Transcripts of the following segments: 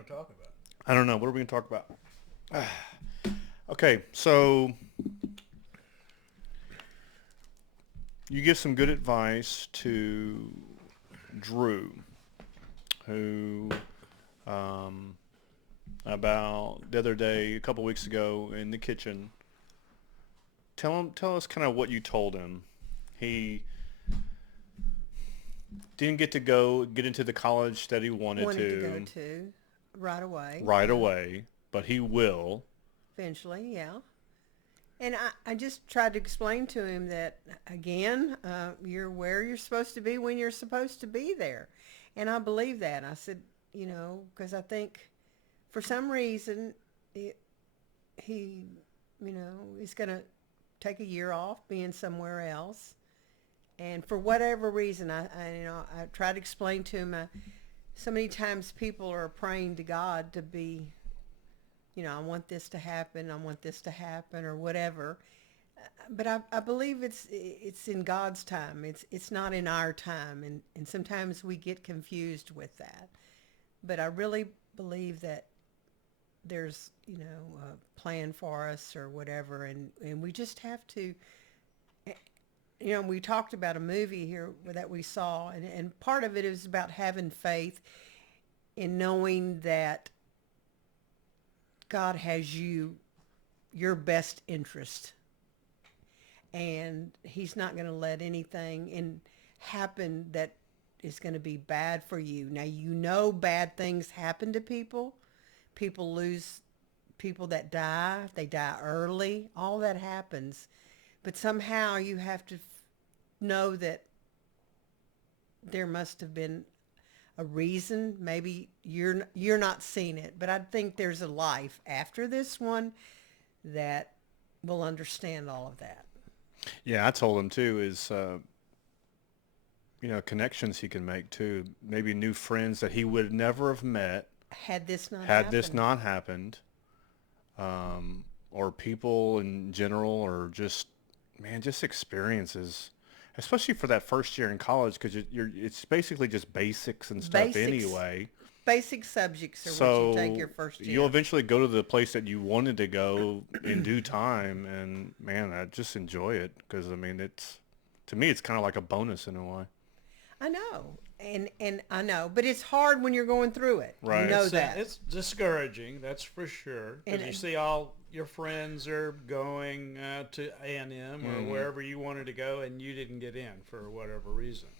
going to talk about? I don't know. What are we going to talk about? Okay, so you give some good advice to Drew, who um, about the other day, a couple weeks ago, in the kitchen. Tell us kind of what you told him. He didn't get into the college that he wanted Wanted to go to to right away. right Yeah. away, but he will. Eventually, yeah. And I just tried to explain to him that, again, you're where you're supposed to be when you're supposed to be there. And I believe that. I said, because I think for some reason he, is going to take a year off being somewhere else. And for whatever reason, I try to explain to him. So many times people are praying to God to be, I want this to happen. I want this to happen, or whatever. But I believe it's in God's time. It's not in our time, and sometimes we get confused with that. But I really believe that there's a plan for us or whatever, and we just have to. We talked about a movie here that we saw, and part of it is about having faith in knowing that God has your best interest, and he's not going to let anything happen that is going to be bad for you. Now, bad things happen to people. People lose people that die. They die early. All that happens. But somehow you have to know that there must have been a reason. Maybe you're not seeing it, but I think there's a life after this one that will understand all of that. Yeah, I told him too is connections he can make too. Maybe new friends that he would never have met Had this not had this happened. not happened, or people in general, or just experiences, especially for that first year in college, because it's basically just basics and stuff Basics, anyway. basic subjects are what you take So your first you'll year. eventually go to the place that you wanted to go in due time, and man, I just enjoy it because I mean, to me, it's kind of like a bonus in a way. I know, and I know, but it's hard when you're going through it. You Right. know It's that. it's discouraging, that's for sure, And because you see all your friends are going to A&M or Hmm. wherever you wanted to go, and you didn't get in for whatever reason.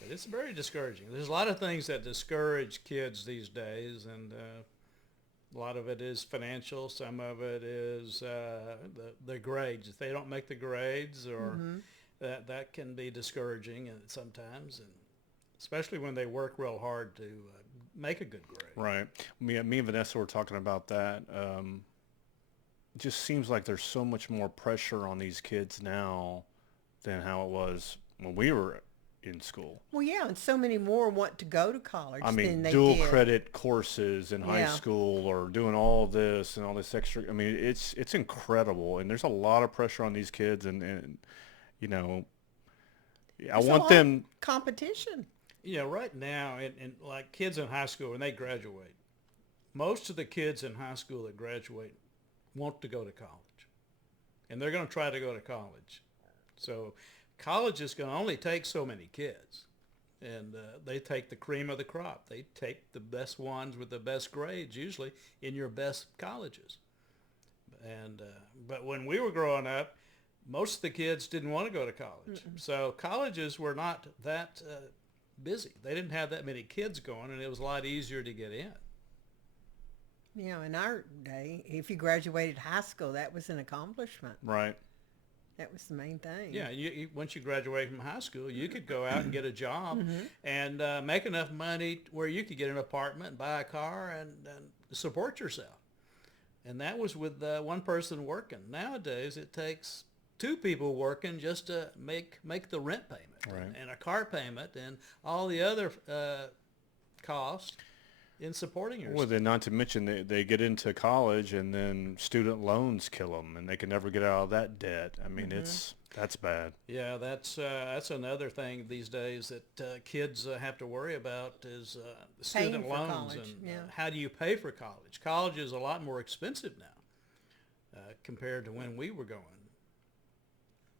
But it's very discouraging. There's a lot of things that discourage kids these days, and a lot of it is financial. Some of it is the grades. If they don't make the grades, or hmm that can be discouraging sometimes, and especially when they work real hard to make a good grade. Right. Me and Vanessa were talking about that. It just seems like there's so much more pressure on these kids now than how it was when we were in school. Well, yeah, and so many more want to go to I college mean, than they dual did. credit courses in high Yeah. school, or doing all this and all this extra. I mean, it's incredible, and there's a lot of pressure on these kids, and you know, I There's a want lot of them. competition. Right now, and like kids in high school, when they graduate, most of the kids in high school that graduate want to go to college, and they're going to try to go to college. So college is going to only take so many kids, and they take the cream of the crop. They take the best ones with the best grades, usually in your best colleges. And but when we were growing up, most of the kids didn't want to go to college. Mm-mm. So colleges were not that busy. They didn't have that many kids going, and it was a lot easier to get in. In our day, if you graduated high school, that was an accomplishment. Right. That was the main thing. Yeah, once you graduate from high school, you could go out and get a job hmm and make enough money where you could get an apartment and buy a car and support yourself. And that was with one person working. Nowadays, it takes two people working just to make the rent payment Right. and a car payment and all the other costs in supporting Well, yourself. then not to mention they get into college and then student loans kill them and they can never get out of that debt. I mean, hmm That's bad. Yeah, that's another thing these days that kids have to worry about is student Paying for loans college, and yeah. how do you pay for college? College is a lot more expensive now compared to when we were going.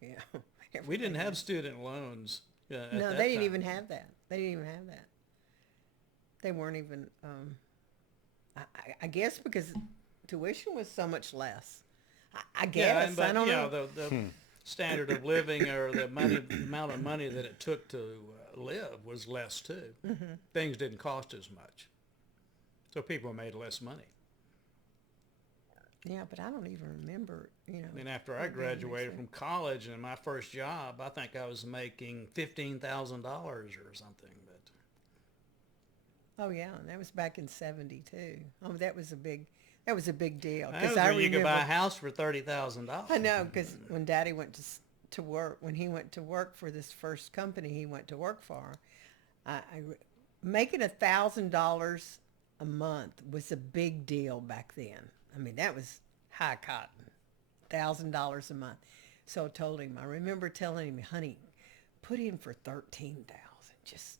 Yeah. We didn't Everything have is- student loans. At No, that they didn't time. even have that. They didn't even have that. They weren't even. I guess because tuition was so much less. I Yeah, guess but I don't you know. the standard of living or the amount of money that it took to live was less too. Mm-hmm. Things didn't cost as much, so people made less money. Yeah, but I don't even remember. And after I it being graduated from expensive. college and my first job, I think I was making $15,000 or something. But Oh yeah, and that was back in '72. Oh, that was a big deal that because was I when you could buy a remember. house for $30,000. I know because when Daddy went to work, when he went to work for this first company he went to work for, making $1,000 a month was a big deal back then. I mean, that was high cotton, $1,000 a month. So I told him, I remember telling him, honey, put in for 13,000, just,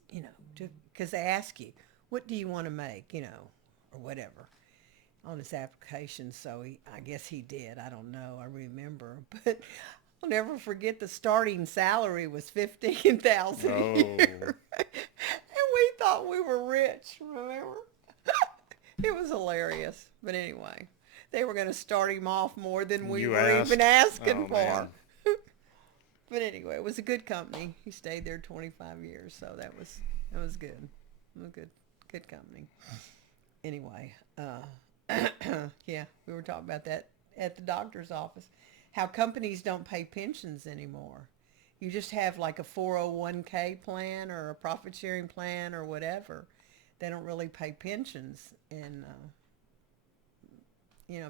because they ask you, what do you want to make, or whatever on his application. So I guess he did. I don't know. I remember, but I'll never forget the starting salary was 15,000 a Oh. year. And we thought we were rich, remember? It was hilarious. But anyway, they were going to start him off more than we You were even asked? asking Oh, for. man. But anyway, it was a good company. He stayed there 25 years, so that was good. It was a good company. Anyway, yeah, we were talking about that at the doctor's office. How companies don't pay pensions anymore. You just have like a 401k plan or a profit sharing plan or whatever. They don't really pay pensions, and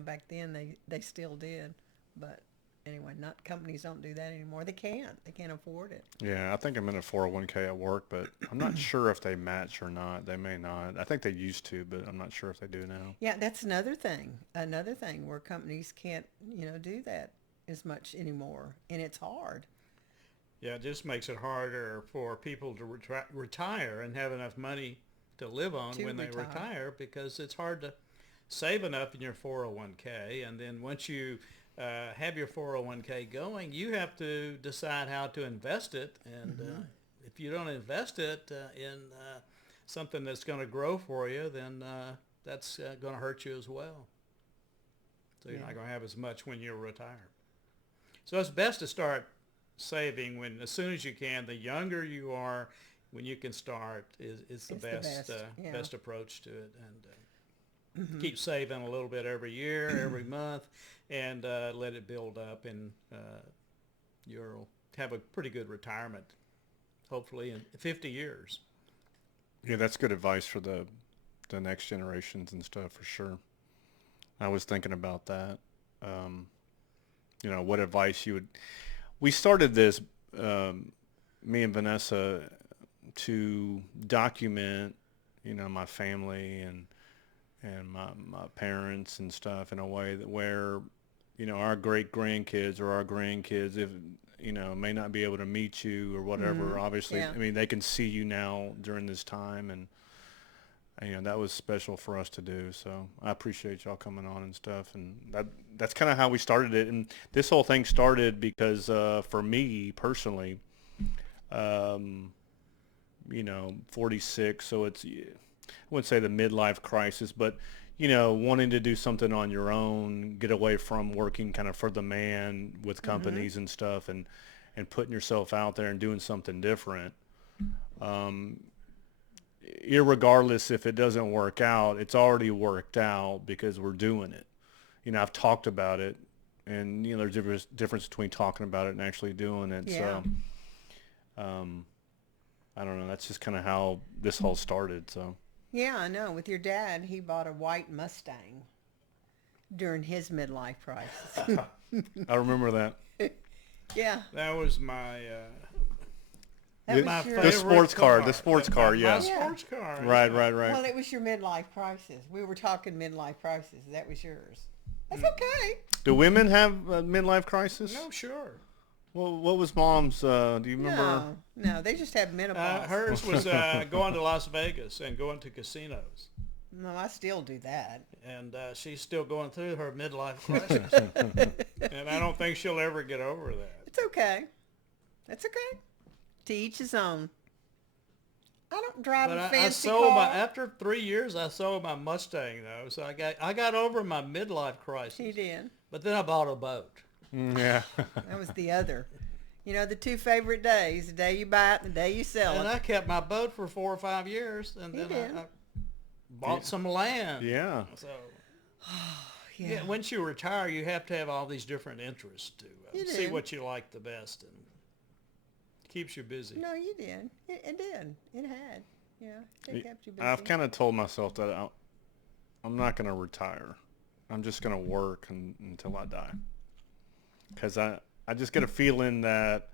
back then they still did. But anyway, not companies don't do that anymore. They can't. They can't afford it. Yeah, I think I'm in a 401k at work, but I'm not sure if they match or not. They may not. I think they used to, but I'm not sure if they do now. Yeah, that's another thing. Another thing where companies can't, do that as much anymore, and it's hard. yeah, it just makes it harder for people to retire and have enough money to live on To when they retire. retire because it's hard to save enough in your 401k. And then once you have your 401k going, you have to decide how to invest it. And if you don't invest it in something that's going to grow for you, then that's going to hurt you as well. So you're Yeah. not going to have as much when you're retired. So it's best to start saving as soon as you can. The younger you are, when you can start, is the It's the best best, yeah. best approach to it. And keep saving a little bit every year, every month, and let it build up, and you'll have a pretty good retirement, hopefully in 50 years. Yeah, that's good advice for the next generations and stuff for sure. I was thinking about that. What advice you would. We started this, me and Vanessa, to document, my family and my parents and stuff in a way that where, our great grandkids or our grandkids, if may not be able to meet you or whatever. Obviously, Yeah. I mean, they can see you now during this time, and that was special for us to do. So I appreciate y'all coming on and stuff, and that's kind of how we started it. And this whole thing started because for me personally, 46, so it's, I wouldn't say the midlife crisis, but wanting to do something on your own, get away from working kind of for the man with companies and stuff, and putting yourself out there and doing something different. Irregardless if it doesn't work out, it's already worked out because we're doing it. I've talked about it, and there's a difference between talking about it and actually doing it. Yeah. So, I don't know. That's just kind of how this whole started. So. Yeah, I know. With your dad, he bought a white Mustang during his midlife crisis. I remember that. Yeah. That was my That The- was my your, the favorite sports car, the car. sports car, My yeah. sports car. Right. well, it was your midlife crisis. We were talking midlife crisis. That was yours. That's okay. Do women have a midlife crisis? No, sure. Well, what was Mom's? Do you remember? No, they just have menopause. Hers was going to Las Vegas and going to casinos. No, I still do that. And she's still going through her midlife crisis. And I don't think she'll ever get over that. It's okay. It's okay. To each his own. I don't drive a fancy car. After 3 years, I sold my Mustang, though. So I got over my midlife crisis. He did. But then I bought a boat. Yeah. That was the other. You know, the two favorite days, the day you buy it and the day you sell And it. I kept my boat for 4 or 5 years. And then I bought some land. Yeah. So, Yeah. once you retire, you have to have all these different interests to see what you like the best. And keeps you busy. No, you did. It did. It had. Yeah, it kept you busy. I've kind of told myself that I'm not going to retire. I'm just going to work until I die. Because I just get a feeling that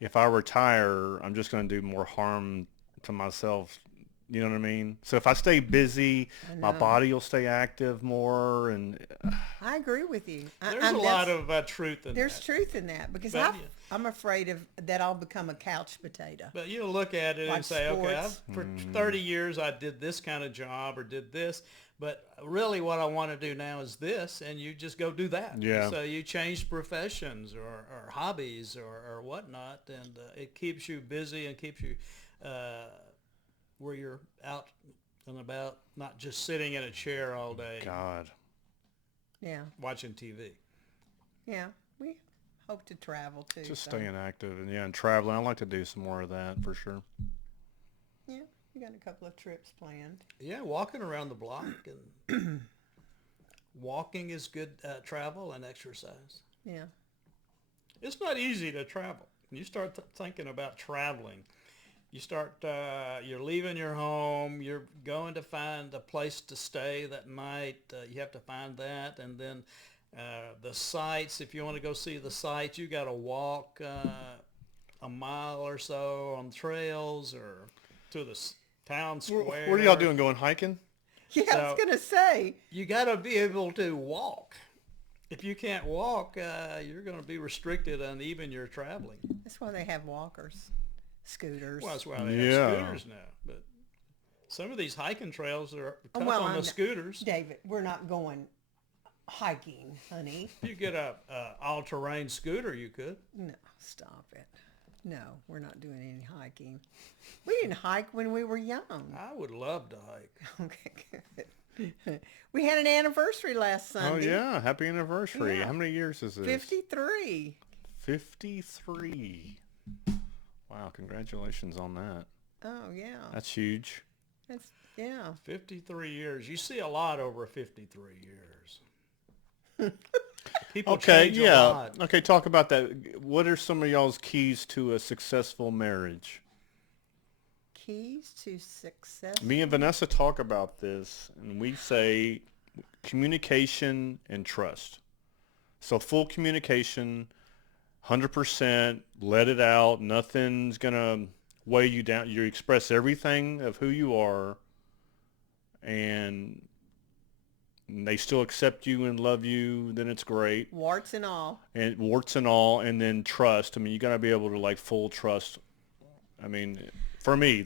if I retire, I'm just going to do more harm to myself. You know what I mean? So if I stay busy, my body will stay active more. And I agree with you. There's a lot of truth in that. There's truth in that because I'm afraid that I'll become a couch potato. But you look at it and say, sports. okay, for 30 years I did this kind of job or did this, but really what I want to do now is this, and you just go do that. Yeah. So you change professions or hobbies or whatnot, and it keeps you busy and keeps you where you're out and about, not just sitting in a chair all day. God. Yeah. Watching TV. Yeah. We hope to travel too. Just staying active and traveling. I'd like to do some more of that for sure. Yeah. We got a couple of trips planned. Yeah, walking around the block and walking is good travel and exercise. Yeah. It's not easy to travel. When you start thinking about traveling, you start, you're leaving your home, you're going to find a place to stay that night, you have to find that, and then the sights, if you want to go see the sights, you got to walk a mile or so on trails or to the town square. What are y'all doing, going hiking? Yeah, I was going to say. You got to be able to walk. If you can't walk, you're going to be restricted on even your traveling. That's why they have walkers. Scooters. Well, that's why they have scooters now. But some of these hiking trails are tough on the scooters. David, we're not going hiking, honey. If you get a all-terrain scooter, you could. No, stop it. No, we're not doing any hiking. We didn't hike when we were young. I would love to hike. Okay, good. We had an anniversary last Sunday. Oh, yeah. Happy anniversary. Yeah. How many years is this? 53. 53. Wow, congratulations on that. Oh, yeah. That's huge. That's, yeah. 53 years. You see a lot over 53 years. People Okay, change a lot. Okay, talk about that. What are some of y'all's keys to a successful marriage? Keys to success? Me and Vanessa talk about this, and we say communication and trust. So full communication, 100%, let it out. Nothing's going to weigh you down. You express everything of who you are, and they still accept you and love you, then it's great. Warts and all. And warts and all, and then trust. I mean, you got to be able to like full trust. I mean, for me,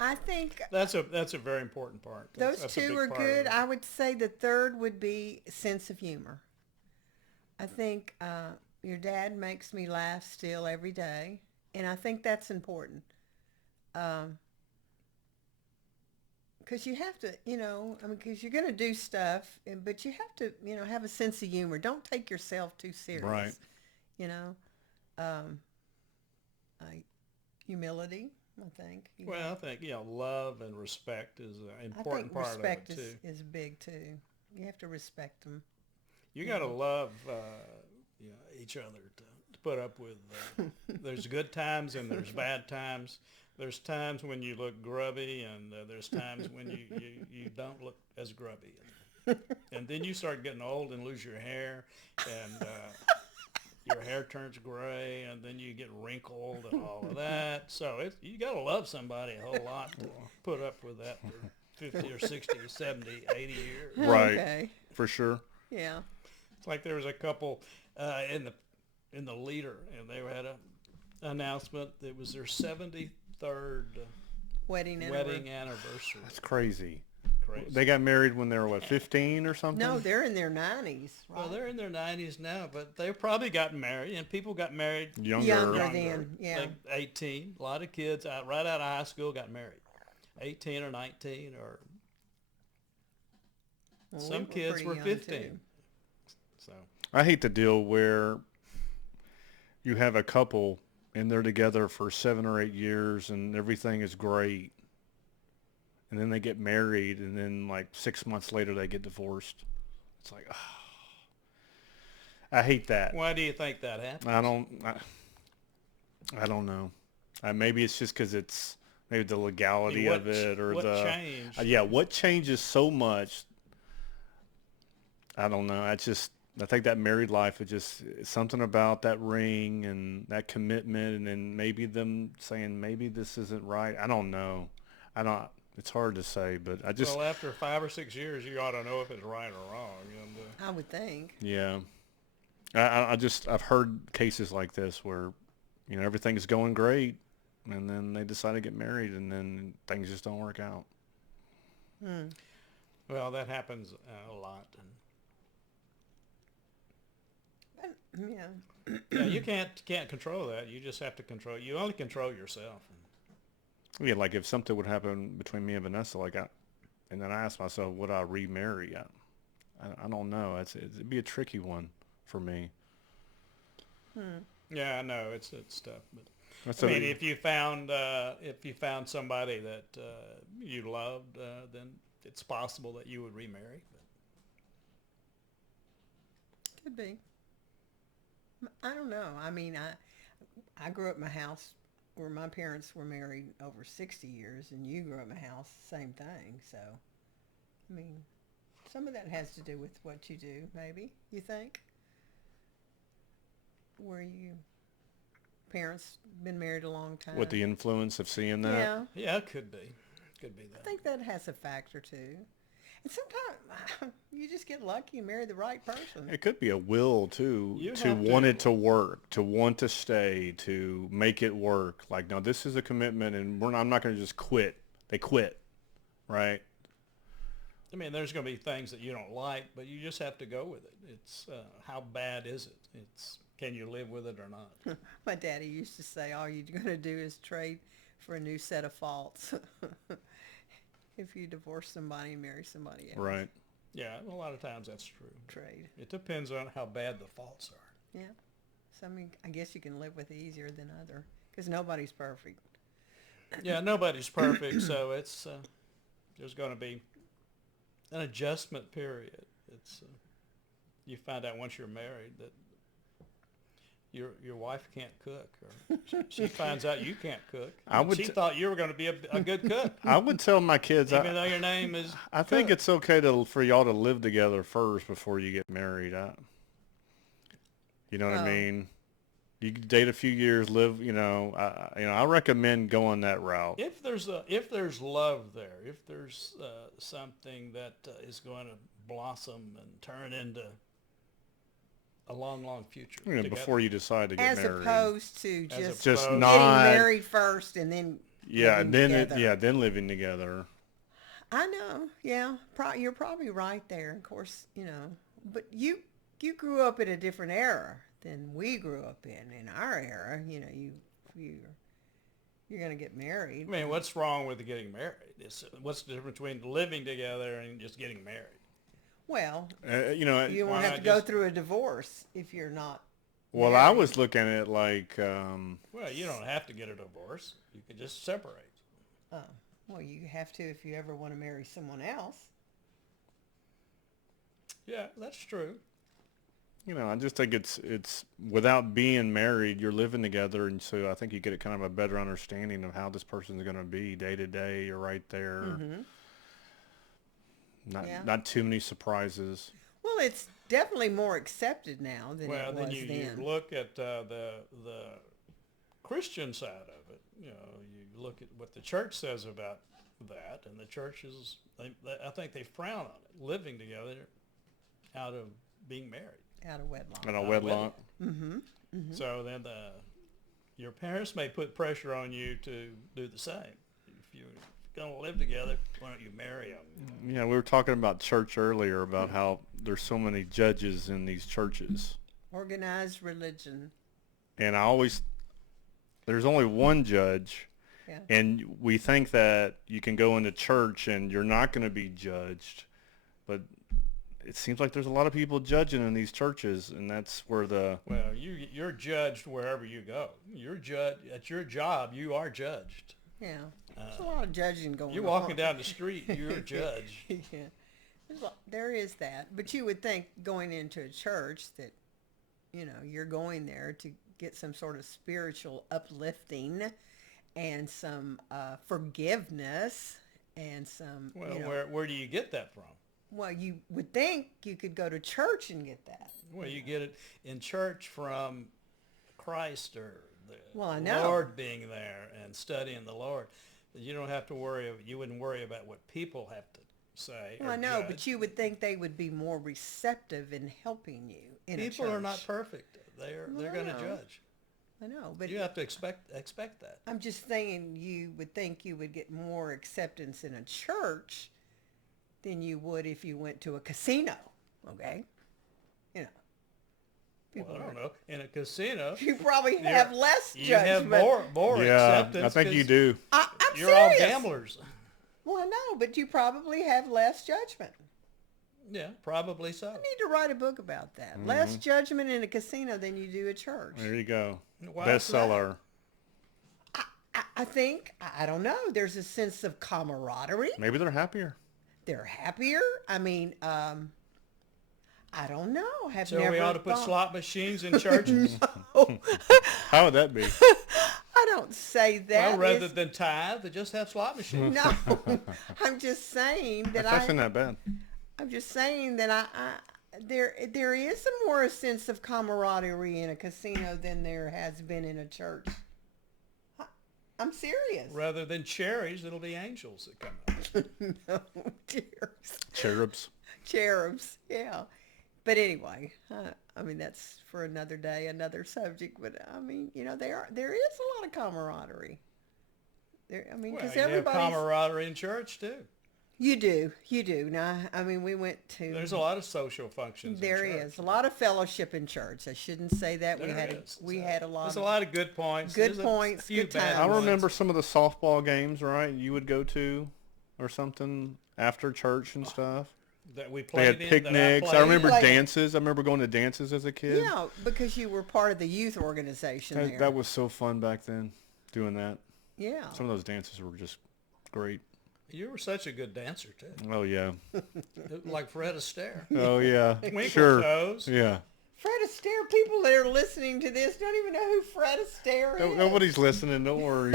I think that's a very important part. Those that's two are good. I would say the third would be sense of humor. I think your dad makes me laugh still every day, and I think that's important. Because you have to, because you're going to do stuff, but you have to, have a sense of humor. Don't take yourself too serious. Right. Humility, I think. I think, love and respect is an important part of it, too. I think respect is big, too. You have to respect them. You got to love each other to put up with. There's good times and there's bad times. There's times when you look grubby, and there's times when you don't look as grubby. And then you start getting old and lose your hair, and your hair turns gray, and then you get wrinkled and all of that. So you got to love somebody a whole lot to put up with that for 50 or 60 or 70, 80 years. Right. Okay. For sure. Yeah. It's like there was a couple in the in the Leader, and they had a announcement that it was their 73rd Wedding wedding anniversary. That's crazy. Crazy. They got married when they were, what, 15 or something? No, they're in their 90s, right? Well, they're in their 90s now, but they probably got married, and people got married Younger then, yeah. like 18. A lot of kids right out of high school got married, 18 or 19, or Well, some we kids pretty were young, 15. too. So I hate the deal where you have a couple and they're together for 7 or 8 years and everything is great. And then they get married and then like 6 months later they get divorced. It's like, I hate that. why do you think that happened? I don't know. Maybe it's just because it's maybe the legality of it or what the changed? yeah, what changes so much. I don't know. I think that married life is just something about that ring and that commitment, and then maybe them saying maybe this isn't right. I don't know. It's hard to say, but I just Well, after 5 or 6 years, you ought to know if it's right or wrong. I would think. yeah. I've heard cases like this where, everything's going great, and then they decide to get married, and then things just don't work out. Well, that happens a lot. Yeah. Yeah, you can't control that. You just have to control. You only control yourself. Yeah, like if something would happen between me and Vanessa, and then I asked myself, would I remarry? I don't know. It'd be a tricky one for me. Yeah, I know it's tough, but That's I mean, if you found somebody that you loved, then it's possible that you would remarry. Could be. I don't know. I mean, I grew up in a house where my parents were married over 60 years, and you grew up in a house, same thing. So, I mean, some of that has to do with what you do, maybe, you think? Where you parents been married a long time. with the influence of seeing that. Yeah, Yeah, it could be that. I think that has a factor too. And sometimes you just get lucky and marry the right person. It could be a will too, You to have want to- it to work, to want to stay, to make it work. Like, no, this is a commitment, and I'm not going to just quit. They quit, right? I mean, there's going to be things that you don't like, but you just have to go with it. It's how bad is it? It's can you live with it or not? My daddy used to say, all you're going to do is trade for a new set of faults. If you divorce somebody and marry somebody else. Right. Yeah, a lot of times that's true. Trade. It depends on how bad the faults are. Yeah. So, I mean, I guess you can live with it easier than other, because nobody's perfect. Yeah, nobody's perfect, so it's there's going to be an adjustment period. It's you find out once you're married that your wife can't cook, or she finds out you can't cook. She thought you were going to be a good cook, I would tell my kids, even though your name is. I think Cook. it's okay for y'all to live together first before you get married. You know what I mean? You can date a few years, live. I recommend going that route. If there's love there, if there's something that is going to blossom and turn into a long, long future. Together. Before you decide to get As married. opposed to just opposed- not getting married first and then living together. Then living together. I know. Yeah, you're probably right there. Of course, but you grew up in a different era than we grew up in. In our era, you're going to get married. I mean, what's wrong with getting married? What's the difference between living together and just getting married? Well, You you won't why have not to go just- through a divorce if you're not. Well, I was looking at it like, Well, you don't have to get a divorce. You can just separate. Oh, well, you have to if you ever want to marry someone else. Yeah, that's true. I just think it's without being married, you're living together, and so I think you get kind of a better understanding of how this person's going to be day to day. You're right there. Mm-hmm. Not too many surprises. Well, it's definitely more accepted now than Well, it then was you then. look at the Christian side of it. You look at what the church says about that, and the churches, I think they frown on it, living together out of being married. Out of wedlock. And a wedlock. Mm-hmm. So then your parents may put pressure on you to do the same. If you're going to live together, why don't you marry them? Yeah, we were talking about church earlier about how there's so many judges in these churches. Organized religion. And there's only one judge. Yeah. And we think that you can go into church and you're not going to be judged. But it seems like there's a lot of people judging in these churches, and that's where Well, you're judged wherever you go. You're judged at your job. You are judged. Yeah. There's a lot of judging going on. You're walking down the street. You're a judge. Yeah. There is that. But you would think going into a church that, you're going there to get some sort of spiritual uplifting and some forgiveness and some, Well, where do you get that from? Well, you would think you could go to church and get that. Well, you get it in church from Christ or the I know. Lord being there and studying the Lord. You don't have to worry. You wouldn't worry about what people have to say. Well, I know, but you would think they would be more receptive in helping you in a church. People are not perfect. They're going to judge. I know, but you have to expect that. I'm just saying you would think you would get more acceptance in a church than you would if you went to a casino, okay? Well, I don't know. In a casino, you probably have less judgment. You have more acceptance. I think you do. I'm you're serious. all gamblers. Well, I know, but you probably have less judgment. Yeah, probably so. I need to write a book about that. Less judgment in a casino than you do at church. There you go. Why Bestseller. I think, I don't know, there's a sense of camaraderie. Maybe they're happier. They're happier. I mean, I don't know. So we ought to put slot machines in churches? No. How would that be? I don't say that. Well, rather than tithe, they just have slot machines. No. I'm just saying that That's actually not bad. I'm just saying that there is more a sense of camaraderie in a casino than there has been in a church. I'm serious. Rather than cherries, it'll be angels that come out. No, Cherubs. Cherubs, yeah. But anyway, I mean, that's for another day, another subject. But I mean, there is a lot of camaraderie. Because you have everybody's camaraderie in church too. You do. Now, I mean, we went to. There's a lot of social functions. There in church. is a lot of fellowship in church. I shouldn't say that. We had a lot. There's a lot of good points. Good points. Good times. I remember some of the softball games, right? You would go to, or something after church and stuff. That we They played. had picnics. I remember dances. I remember going to dances as a kid. Yeah, because you were part of the youth organization there. That was so fun back then, doing that. Yeah. Some of those dances were just great. You were such a good dancer too. Oh yeah. Like Fred Astaire. Oh yeah. Twinkle Sure. toes. Yeah. Fred Astaire. People that are listening to this don't even know who Fred Astaire is. Nobody's listening. Don't worry.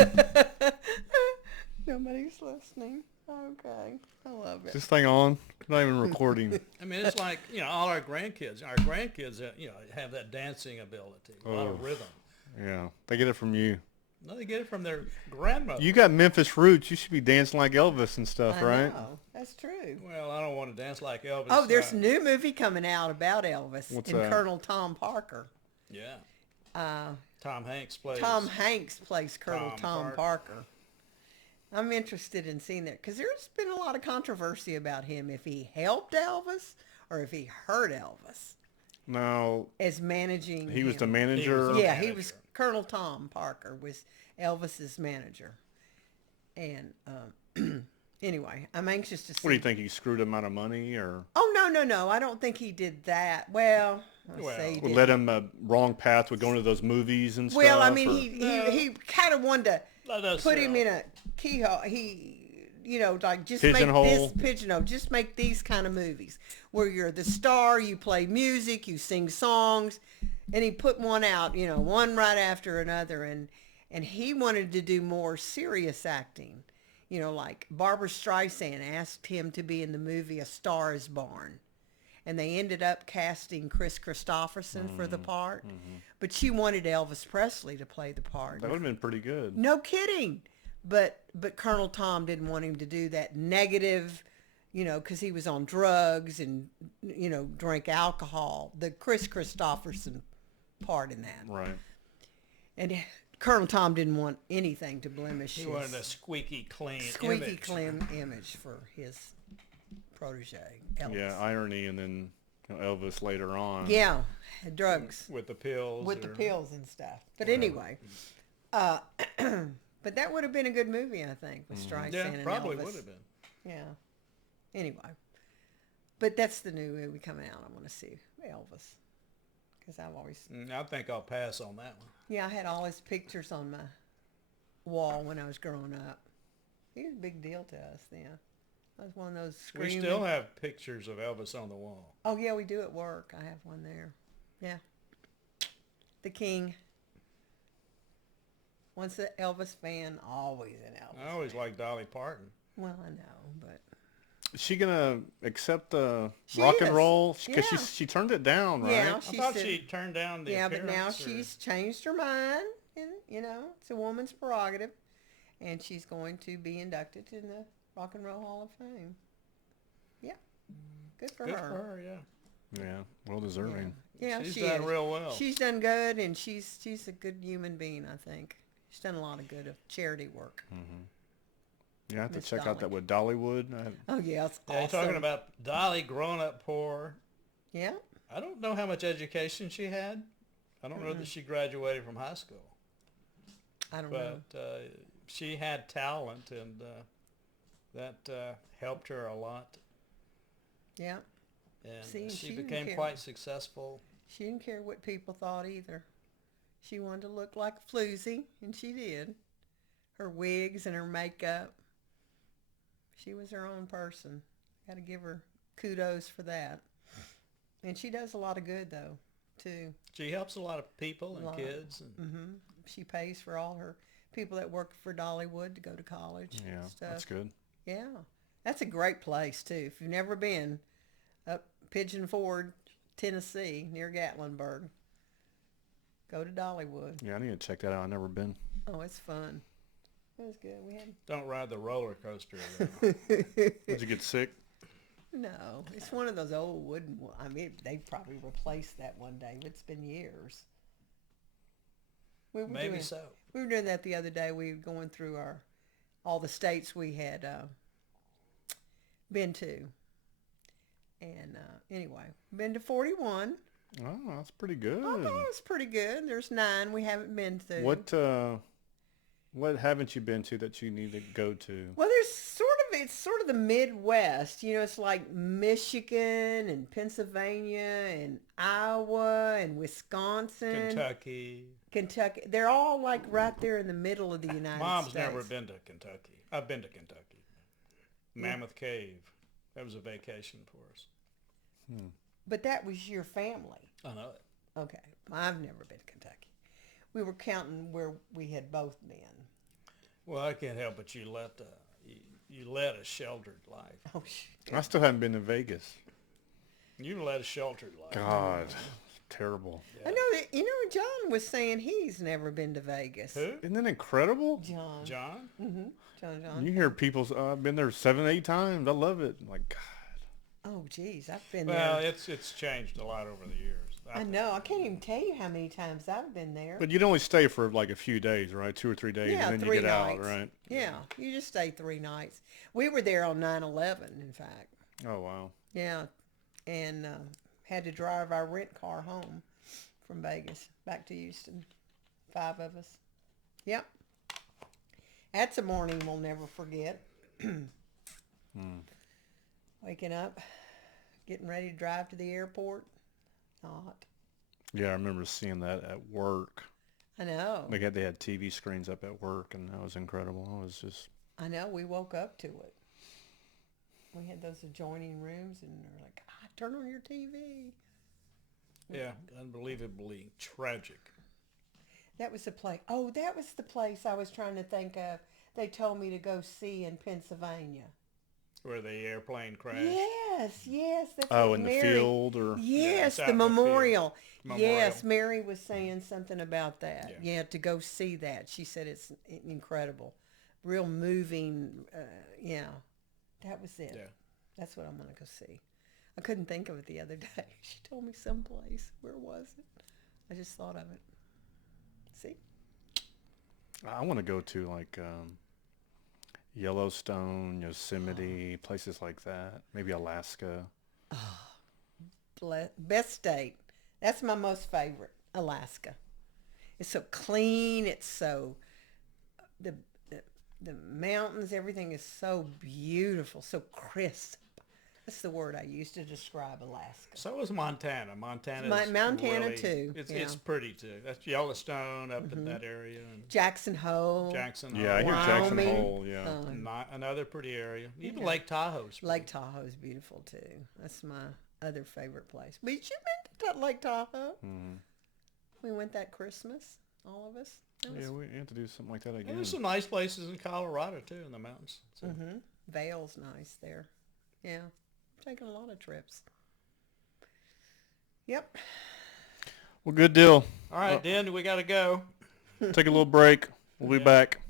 Nobody's listening. Okay. I love it. This thing on. Not even recording. I mean, it's like all our grandkids. Our grandkids, have that dancing ability, a lot of rhythm. Yeah. They get it from you. No, they get it from their grandmother. You got Memphis roots. You should be dancing like Elvis and stuff, I right? know. That's true. Well, I don't want to dance like Elvis. Oh, there's a new movie coming out about Elvis What's and that? Colonel Tom Parker. Yeah. Uh, Tom Hanks plays. Tom Hanks plays Colonel Tom Tom Parker. I'm interested in seeing that because there's been a lot of controversy about him, if he helped Elvis or if he hurt Elvis No, as managing he was him. the manager. Yeah, he was. Colonel Tom Parker was Elvis's manager. And anyway, I'm anxious to see. What do you think? He screwed him out of money, or Oh, no. I don't think he did that. Well, let's say he would did. led him a wrong path with going to those movies and stuff? Well, I mean, or- he kind of wanted to put him in a keyhole. Like just Pigeonhole. make this pigeonhole. Just make these kind of movies where you're the star, you play music, you sing songs, and he put one out, one right after another, and he wanted to do more serious acting. Like Barbara Streisand asked him to be in the movie A Star Is Born. And they ended up casting Chris Christopherson for the part. Mm-hmm. But she wanted Elvis Presley to play the part. That would have been pretty good. No kidding. But Colonel Tom didn't want him to do that negative, because he was on drugs and, drank alcohol. The Chris Christopherson part in that. Right. And Colonel Tom didn't want anything to blemish He his wanted a squeaky clean squeaky image. clean image for his protege, Elvis. Yeah, irony, and then Elvis later on. Yeah, drugs With the pills. with the or- pills and stuff. But Whatever. anyway, but that would have been a good movie, I think, with Streisand Yeah, and probably Elvis. would have been. Yeah. Anyway, but that's the new movie coming out. I want to see Elvis because I've always I think I'll pass on that one. I had all his pictures on my wall when I was growing up. He was a big deal to us then. I was one of those We screaming. still have pictures of Elvis on the wall. Oh yeah, we do at work. I have one there. Yeah. The King. Once an Elvis fan, always an Elvis. I always liked Dolly Parton. Well, I know, but Is she gonna accept the She rock is. and roll? Because Yeah. she turned it down, right? Yeah. I She thought said- she turned down the yeah, but now appearance, or- she's changed her mind, and it's a woman's prerogative, and she's going to be inducted in the Rock and Roll Hall of Fame. Yeah, good for Good her. for her, yeah. Yeah, well deserving. Yeah, She's she done is. real well. She's done good, and she's a good human being. I think she's done a lot of good of charity work. Yeah, I have to Miss check out Dolly. that with Dollywood. Oh yeah, it's Yeah, you're awesome. talking about Dolly growing up poor. Yeah, I don't know how much education she had. I don't know that she graduated from high school. I don't know. But she had talent, and that helped her a lot. Yeah, And See, and she she didn't became care. quite successful. she didn't care what people thought either. She wanted to look like a floozy, and she did. Her wigs and her makeup. She was her own person. Got to give her kudos for that. And she does a lot of good though, too. She helps a lot of people and Lot. kids. And Hmm She pays for all her people that work for Dollywood to go to college. Yeah, and stuff. that's good. Yeah, that's a great place too. If you've never been up Pigeon Forge, Tennessee, near Gatlinburg, go to Dollywood. Yeah, I need to check that out. I've never been. Oh, it's fun. It was good. We had don't ride the roller coaster. though. Did you get sick? no. It's one of those old wooden. I mean, they probably replaced that one day. But it's been years. We were Maybe doing, so. We were doing that the other day. We were going through all the states we had been to. And anyway, been to 41. Oh, that's pretty I good. thought it was pretty good. There's 9 we haven't been to. What haven't you been to that you need to go to? Well, it's sort of the Midwest. It's like Michigan and Pennsylvania and Iowa and Wisconsin. Kentucky. They're all like right there in the middle of the United Mom's States. never been to Kentucky. I've been to Kentucky. Mammoth Cave. That was a vacation for us. But that was your family. I know it. Okay. I've never been to Kentucky. We were counting where we had both been. Well, I can't help but you led a sheltered life. Oh, shit. I still haven't been to Vegas. You led a sheltered life. God, terrible. I know that, John was saying he's never been to Vegas. Who? Isn't that incredible? John. John? John. You hear people, I've been there 7, 8 times. I love it. I'm like, God. Oh, geez. I've been Well, there. it's changed a lot over the years. I know. I can't even tell you how many times I've been there. But you'd only stay for like a few days, right? 2 or 3 days, Yeah, and then 3 you get nights. out, right? Yeah, you just stay 3 nights. We were there on 9/11, in fact. Oh, wow. Yeah, and had to drive our rent car home from Vegas back to Houston. 5 of us. Yep. That's a morning we'll never forget. Waking up, getting ready to drive to the airport. Not. Yeah, I remember seeing that at work. I know. They had TV screens up at work, and that was incredible. I was just, I know. We woke up to it. We had those adjoining rooms, and they're like, turn on your TV. Yeah, unbelievably tragic. That was the place. Oh, that was the place I was trying to think of. They told me to go see in Pennsylvania. Where the airplane crashed. Yes. That's oh, what in Mary, the field, or Yes, it's out the in the field. memorial. Memorial. Yes, Mary was saying something about that. Yeah. Yeah, to go see that. She said it's incredible. Real moving. Yeah, that was it. Yeah. That's what I'm going to go see. I couldn't think of it the other day. She told me someplace. Where was it? I just thought of it. See? I want to go to like Yellowstone, Yosemite, places like that. Maybe Alaska. Best state. That's my most favorite, Alaska. It's so clean. It's so the the mountains. Everything is so beautiful, so crisp. That's the word I use to describe Alaska. So is Montana. Montana Montana too. It's pretty too. That's Yellowstone up in that area. And Jackson Hole. Jackson Yeah, I Hole. hear Jackson Wyoming. Hole. Yeah. Another pretty area. Even Yeah. Lake Tahoe's pretty. Lake Tahoe is beautiful too. That's my other favorite place. But you been to Lake Tahoe? Mhm. We went that Christmas, all of us. That was Yeah, we have to do something like that And again. there's some nice places in Colorado too, in the mountains. So. Vail's nice there. Yeah, taking a lot of trips. Yep. Well, good deal. All right, Dan, we got to go. Take a little break. We'll be back.